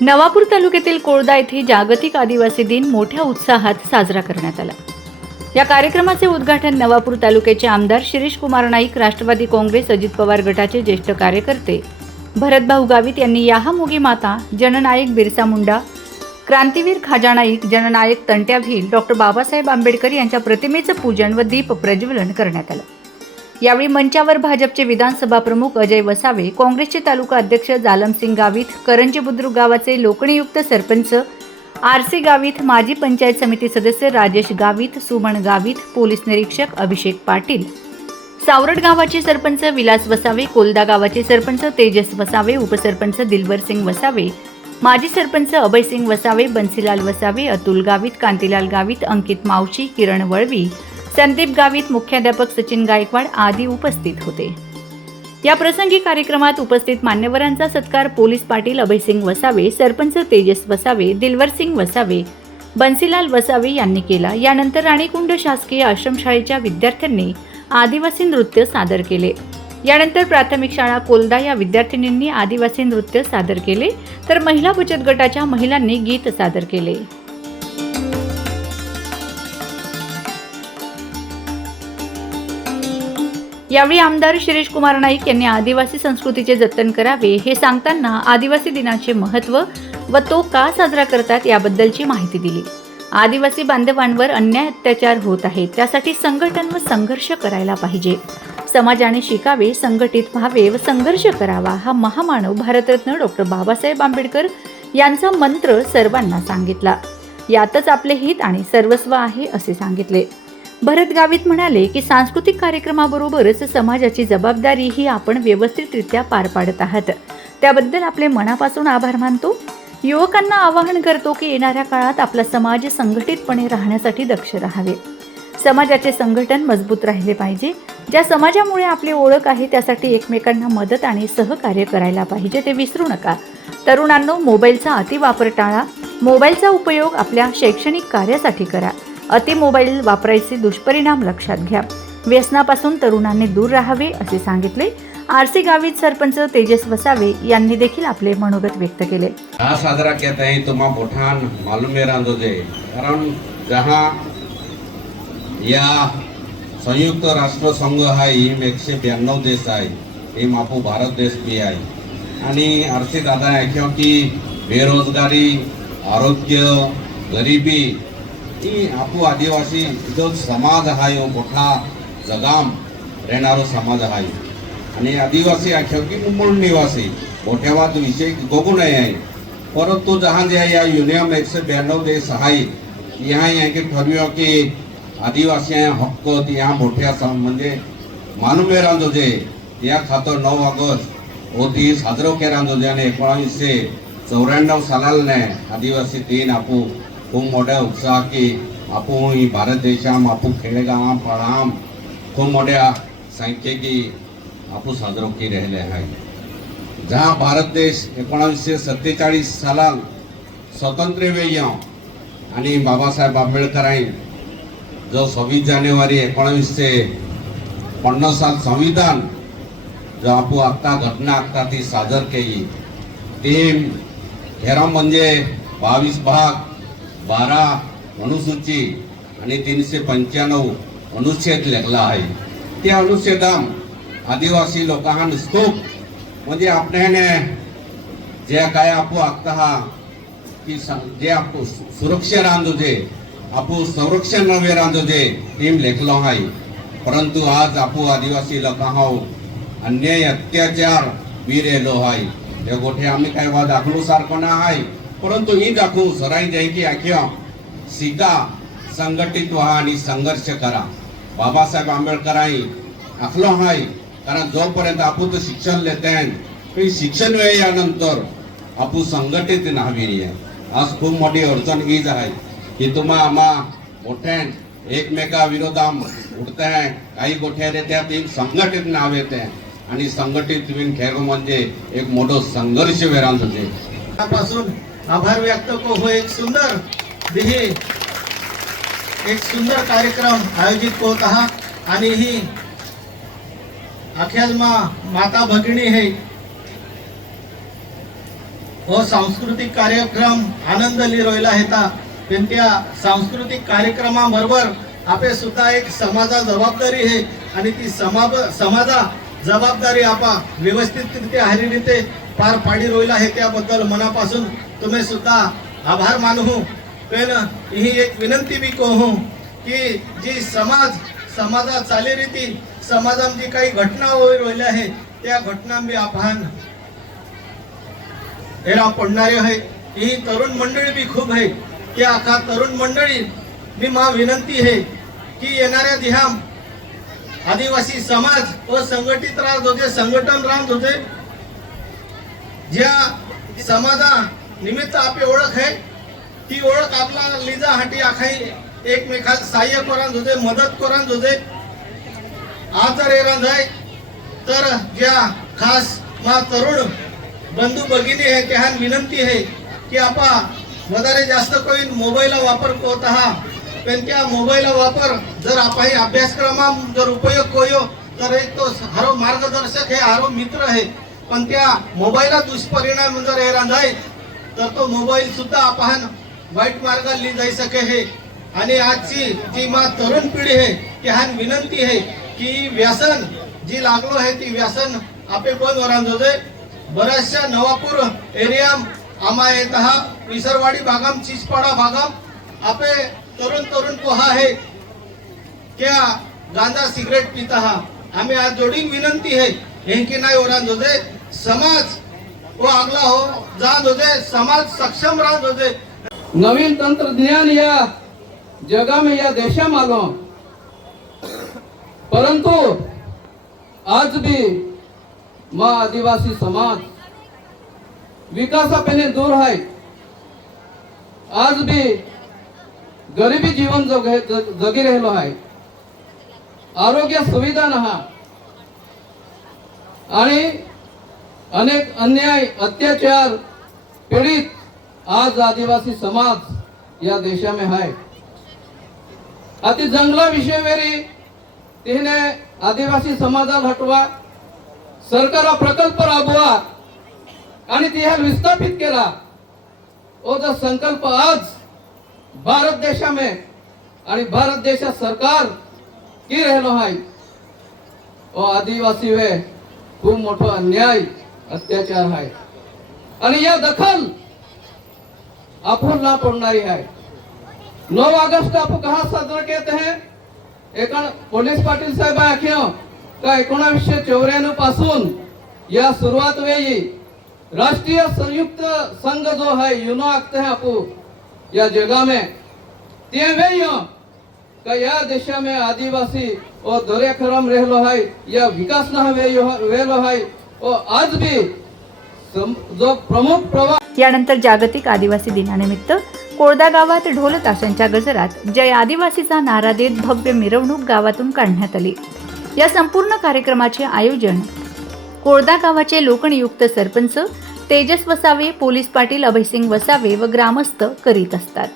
नवापूर तालुक्यातील कोळदा येथे जागतिक आदिवासी दिन मोठ्या उत्साहात साजरा करण्यात आला. या कार्यक्रमाचे उद्घाटन नवापूर तालुक्याचे आमदार शिरीष कुमार नाईक राष्ट्रवादी काँग्रेस अजित पवार गटाचे ज्येष्ठ कार्यकर्ते भरतभाऊ गावित यांनी याहामोगी माता जननायक बिरसा मुंडा क्रांतीवीर खाजा नाईक जननायक तंट्या भील डॉक्टर बाबासाहेब आंबेडकर यांच्या प्रतिमेचं पूजन व दीप प्रज्वलन करण्यात आलं. यावेळी मंचावर भाजपचे विधानसभा प्रमुख अजय वसावे काँग्रेसचे तालुका अध्यक्ष जालमसिंग गावित करंजी बुद्रुक गावाचे लोकणीयुक्त सरपंच आर सी गावित माजी पंचायत समिती सदस्य राजेश गावित सुमन गावित पोलीस निरीक्षक अभिषेक पाटील सावरड गावाचे सरपंच विलास वसावे कोलदा गावाचे सरपंच तेजस वसावे उपसरपंच दिलवर सिंग वसावे माजी सरपंच अभयसिंग वसावे बन्सीलाल वसावे अतुल गावित कांतीलाल गावित अंकित मावशी किरण वळवी संदीप गावित मुख्याध्यापक सचिन गायकवाड आदी उपस्थित होते. या प्रसंगी कार्यक्रमात उपस्थित मान्यवरांचा सत्कार पोलीस पाटील अभयसिंग वसावे सरपंच तेजस वसावे दिलवरसिंग वसावे बन्सीलाल वसावे यांनी केला. यानंतर राणीकुंड शासकीय आश्रमशाळेच्या विद्यार्थ्यांनी आदिवासी नृत्य सादर केले. यानंतर प्राथमिक शाळा कोलदा या विद्यार्थिनींनी आदिवासी नृत्य सादर केले तर महिला बचत गटाच्या महिलांनी गीत सादर केले. यावेळी आमदार शिरीष कुमार नाईक यांनी आदिवासी संस्कृतीचे जतन करावे हे सांगताना आदिवासी दिनाचे महत्त्व व तो का साजरा करतात याबद्दलची माहिती दिली. आदिवासी बांधवांवर अन्याय अत्याचार होत आहेत त्यासाठी संघटन व संघर्ष करायला पाहिजे. समाजाने शिकावे संघटित व्हावे व संघर्ष करावा हा महामानव भारतरत्न डॉक्टर बाबासाहेब आंबेडकर यांचा मंत्र सर्वांना सांगितला. यातच आपले हित आणि सर्वस्व आहे असे सांगितले. भरत गावित म्हणाले की सांस्कृतिक कार्यक्रमाबरोबरच समाजाची जबाबदारी ही आपण व्यवस्थितरित्या पार पाडत आहात. त्याबद्दल आपले मनापासून आभार मानतो. युवकांना आवाहन करतो की येणाऱ्या काळात आपला समाज संघटितपणे राहण्यासाठी दक्ष राहावे. समाजाचे संघटन मजबूत राहिले पाहिजे. ज्या समाजामुळे आपली ओळख आहे त्यासाठी एकमेकांना मदत आणि सहकार्य करायला पाहिजे ते विसरू नका. तरुणांनो मोबाईलचा अतिवापर टाळा. मोबाईलचा उपयोग आपल्या शैक्षणिक कार्यासाठी करा. अति मोबाईल वापरायचे दुष्परिणाम लक्षात घ्या. व्यसनापासून तरुणांनी दूर राहावे असे सांगितले. आरसी गावित सरपंच तेजस वसावे यांनी देखील आपले मनोगत व्यक्त केले. हा साजरा कहते हैं तुम्हा मोठा मालूम है रांधोजे कारण जहा या संयुक्त राष्ट्र संघ हा हिम एकशे ब्याण्णव देश आहे हिम आपू भारत देश भी आहे. आणि आरसी दादा ऐक्यो की बेरोजगारी आरोग्य गरिबी ही आपू आदिवासी जो समाज हा मोठा जगाम रेणारो समाज आहे. आणि आदिवासी आख्या की मुंबई निवासी. मोठ्या वाद विषय बघू नये. आहे परंतु जहां जे या युनियन एकशे ब्याण्णव देश आहे यहाँ यांके ठरवियो की आदिवासी हक्क या मोठ्या सण म्हणजे मानुमे रांदोजे या खातर नऊ ऑगस्ट हो ती साजरो के रांदोजे आणि एकोणावीसशे चौऱ्याण्णव सालालने आदिवासी दिन आपू खूप मोठ्या उत्साह की आपू ही भारत देशाम आपू खेडेगावां पळाम खूप मोठ्या संख्येकी आपण साजरो की राहिले आहे जहा भारत देश एकोणावीसशे सत्तेचाळीस सालांत स्वतंत्र वेय्यो आणि बाबासाहेब आंबेडकरांनी जो सव्वीस जानेवारी एकोणावीसशे पन्नास साल संविधान जो आपू आत्ता घटना आत्ता ती सादर केली ती हेरा म्हणजे बावीस भाग बारा अनुसूची आणि तीनशे पंच्याण्णव अनुच्छेद लेखला आहे. त्या अनुच्छेदाम आदिवासी लोकांना स्तूप, म्हणजे आपल्याने जे काय आपू आत्ता हा, की जे आपू सुरक्षा रांदोजे आपू संरक्षण नवे रांदोजे टीम लेखलो आहे. परंतु आज आपू आदिवासी लोकां अन्याय अत्याचार वीर येलो आहे. ते गोठे आम्ही काय वा दाखलो सारखो ना आहे. परंतु ही दाखवू सराई जाय की आख्या शिका संघटित व्हा संघर्ष करा. बाबा बाबासाहेब आंबेडकरांनी आखलो आहे. कारण जोपर्यंत आपण तर शिक्षण लेतेन काही शिक्षण वेळ यानंतर आपण संघटित नावी आज खूप मोठी अडचण हीच आहे की तुम्हा आम्हा मोठ्यान एकमेका विरोधाम उठते काही गोठ्या त्या ती संघटित नाव येते आणि संघटित बीन खेळ म्हणजे एक मोठं संघर्ष वेरान होते. पासून आभार व्यक्त को हो एक सुंदर एक सुंदर कार्यक्रम आयोजित होत आहात आणि ही अख्यालमा माता भगिनी है। हो सांस्कृतिक कार्यक्रम आनंद लिरोयला हेता। पण त्या सांस्कृतिक कार्यक्रमाबरोबर आपे सुद्धा एक समाजा जबाबदारी आहे आणि ती समाब समाजा जबाबदारी आपा व्यवस्थितरित्या हरिरीते पार पाडी रोयला आहे त्याबद्दल मनापासून तुम्ही सुद्धा आभार मानू पण ही एक विनंती बी कहू की जी समाज समाजा चालीरीती समाजात जी काही घटना होई रोयल्या आहे त्या घटना बी आपण हेरा पडणारे आहे. ही तरुण मंडळी बी खूप आहे. त्या आखा तरुण मंडळी मी मा विनंती आहे की येणाऱ्या दिहाम आदिवासी समाज व संघटित राहत होते संघटन राहत होते ज्या समाजा निमित्त आपली ओळख आहे ती ओळख आपला लिजा हाटी आखाई एकमेकात सहाय्य करत होते मदत करत होते. आज जर रंग नाही. तर ज्या खास मा तरुण बंधू भगिनी आहे त्यान विनंती आहे की आपा वधारे जास्त करून मोबाईलला वापर करत आहात पण त्या मोबाईलला वापर जर आपण अभ्यासक्रमा जर उपयोग करो तर एक तो हर मार्गदर्शक आहे हरो मित्र आहे. पण त्या मोबाईलला दुष्परिणाम जर येणार नाही तर तो मोबाईल सुद्धा आपण वाईट मार्गाला जाई सके हे. आणि आजची जी मा तरुण पिढी आहे त्यान विनंती आहे की व्यसन जी लागलो आहे ती व्यसन आपे बंद वरांत होते बऱ्याचशा नवापूर एरिया आम्हा येत हा विसरवाडी भागाम चिचपाडा भागाम. आपे तरुण तरुण पोहा आहे. क्या गांजा सिगरेट पिता हा. आम्ही आज जोडी विनंती आहे. हे की नाही ओरांत होते समाज व आगला हो. जात होते समाज सक्षम राहत होते नवीन तंत्रज्ञान या जगामध्ये या देशा आलं परंतु आज भी मा आदिवासी समाज विकासापेने दूर आहे. आज भी गरिबी जीवन जगे जग- जगी राहिलो आहे. आरोग्य सुविधा नहा. आणि अनेक अन्याय अत्याचार पीडित आज आदिवासी समाज या देशामध्ये आहे. अति जंगला विषय तिने आदिवासी समाजाला हटवा सरकार प्रकल्प राबवा आणि ती विस्थापित केला. ओ जो संकल्प आज भारत देशामध्ये आणि भारत देशा सरकार की राहिलो हाय? ओ आदिवासी वे खूप मोठो अन्याय अत्याचार हाय. आणि या दखल आपण ना पडणारी आहे नऊ ऑगस्ट आपण कहा साजरा करते हैं? एकण पोलीस पाटील साहेब आख्यो. का एकोणावीसशे चौऱ्याण्णवपासून या सुरुवात वेळी राष्ट्रीय संयुक्त संघ जो है युनो आखते हैं आपू या जगह में ते वे का या देशा में आदिवासी और दरियाखरम रहलो है या विकास न वे हो- वेलो है और आज भी जो प्रमुख प्रवाह यानंतर जागतिक आदिवासी दिनानिमित्त कोळदा गावात ढोल ताशांच्या गजरात जय आदिवासीचा नारा देत भव्य मिरवणूक गावातून काढण्यात आली. या संपूर्ण कार्यक्रमाचे आयोजन कोळदा गावाचे लोकनियुक्त सरपंच तेजस वसावे पोलीस पाटील अभयसिंग वसावे व ग्रामस्थ करीत असतात.